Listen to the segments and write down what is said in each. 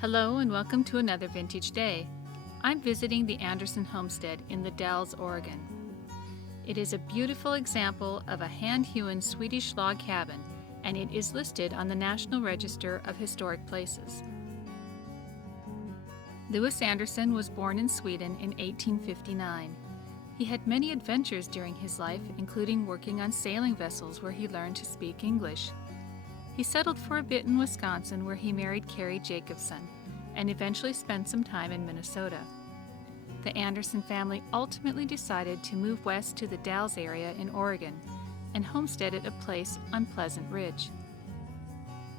Hello and welcome to another vintage day. I'm visiting the Anderson Homestead in the Dells, Oregon. It is a beautiful example of a hand-hewn Swedish log cabin, and it is listed on the National Register of Historic Places. Lewis Anderson was born in Sweden in 1859. He had many adventures during his life, including working on sailing vessels where he learned to speak English. He settled for a bit in Wisconsin where he married Carrie Jacobson and eventually spent some time in Minnesota. The Anderson family ultimately decided to move west to the Dalles area in Oregon and homesteaded a place on Pleasant Ridge.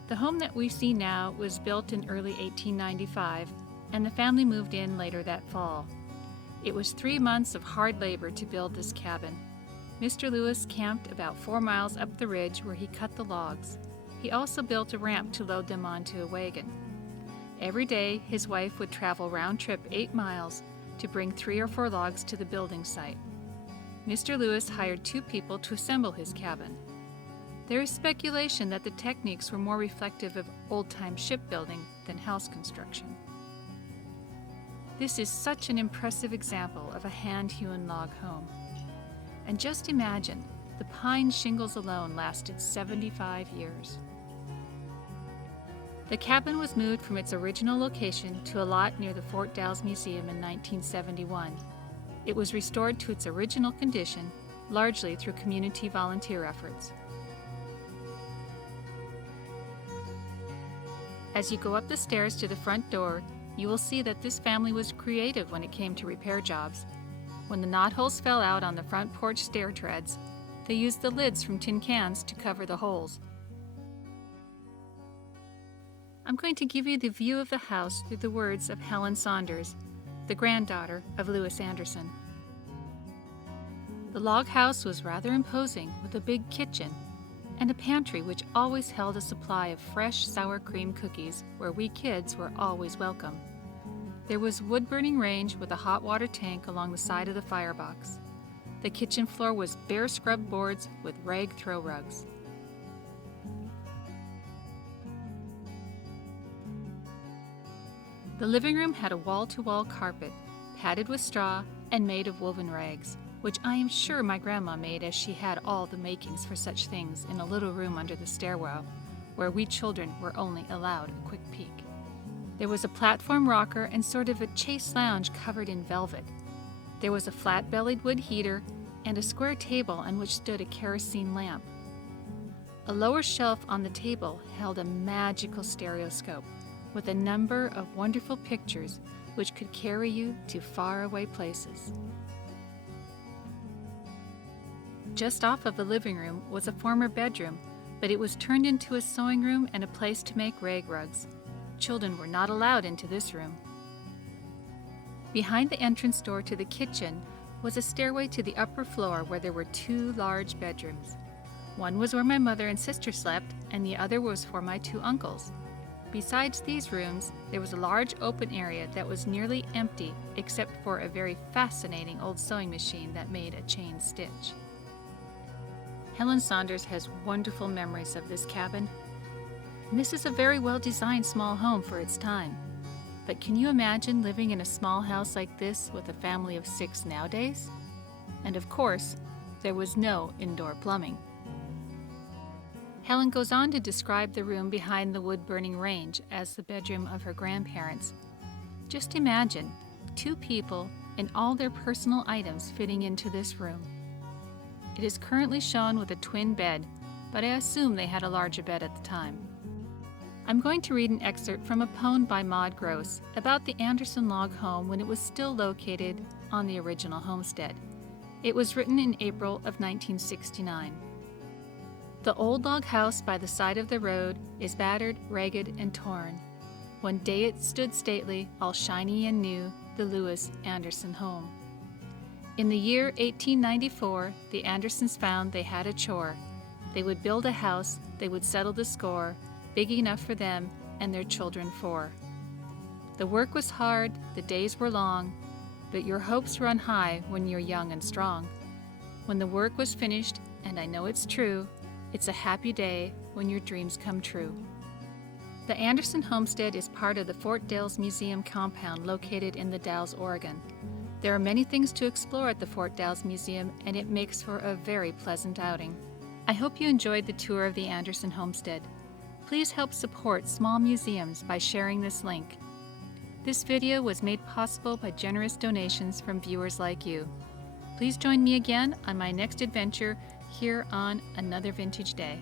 The home that we see now was built in early 1895, and the family moved in later that fall. It was 3 months of hard labor to build this cabin. Mr. Lewis camped about 4 miles up the ridge where he cut the logs. He also built a ramp to load them onto a wagon. Every day, his wife would travel round-trip 8 miles to bring 3 or 4 logs to the building site. Mr. Lewis hired 2 people to assemble his cabin. There is speculation that the techniques were more reflective of old-time shipbuilding than house construction. This is such an impressive example of a hand-hewn log home. And just imagine, the pine shingles alone lasted 75 years. The cabin was moved from its original location to a lot near the Fort Dalles Museum in 1971. It was restored to its original condition, largely through community volunteer efforts. As you go up the stairs to the front door, you will see that this family was creative when it came to repair jobs. When the knotholes fell out on the front porch stair treads, they used the lids from tin cans to cover the holes. I'm going to give you the view of the house through the words of Helen Saunders, the granddaughter of Lewis Anderson. The log house was rather imposing, with a big kitchen and a pantry which always held a supply of fresh sour cream cookies where we kids were always welcome. There was wood-burning range with a hot water tank along the side of the firebox. The kitchen floor was bare scrubbed boards with rag throw rugs. The living room had a wall-to-wall carpet, padded with straw and made of woven rags, which I am sure my grandma made, as she had all the makings for such things in a little room under the stairwell, where we children were only allowed a quick peek. There was a platform rocker and sort of a chaise lounge covered in velvet. There was a flat-bellied wood heater and a square table on which stood a kerosene lamp. A lower shelf on the table held a magical stereoscope with a number of wonderful pictures which could carry you to faraway places. Just off of the living room was a former bedroom, but it was turned into a sewing room and a place to make rag rugs. Children were not allowed into this room. Behind the entrance door to the kitchen was a stairway to the upper floor where there were 2 large bedrooms. One was where my mother and sister slept, and the other was for my 2 uncles. Besides these rooms, there was a large open area that was nearly empty except for a very fascinating old sewing machine that made a chain stitch. Helen Saunders has wonderful memories of this cabin. And this is a very well-designed small home for its time. But can you imagine living in a small house like this with a family of 6 nowadays? And of course, there was no indoor plumbing. Helen goes on to describe the room behind the wood-burning range as the bedroom of her grandparents. Just imagine 2 people and all their personal items fitting into this room. It is currently shown with a twin bed, but I assume they had a larger bed at the time. I'm going to read an excerpt from a poem by Maud Gross about the Anderson log home when it was still located on the original homestead. It was written in April of 1969. The old log house by the side of the road is battered, ragged, and torn. One day it stood stately, all shiny and new, the Lewis Anderson home. In the year 1894, the Andersons found they had a chore. They would build a house, they would settle the score, big enough for them and their children 4. The work was hard, the days were long, but your hopes run high when you're young and strong. When the work was finished, and I know it's true, it's a happy day when your dreams come true. The Anderson Homestead is part of the Fort Dalles Museum compound located in the Dalles, Oregon. There are many things to explore at the Fort Dalles Museum, and it makes for a very pleasant outing. I hope you enjoyed the tour of the Anderson Homestead. Please help support small museums by sharing this link. This video was made possible by generous donations from viewers like you. Please join me again on my next adventure here on Another Vintage Day.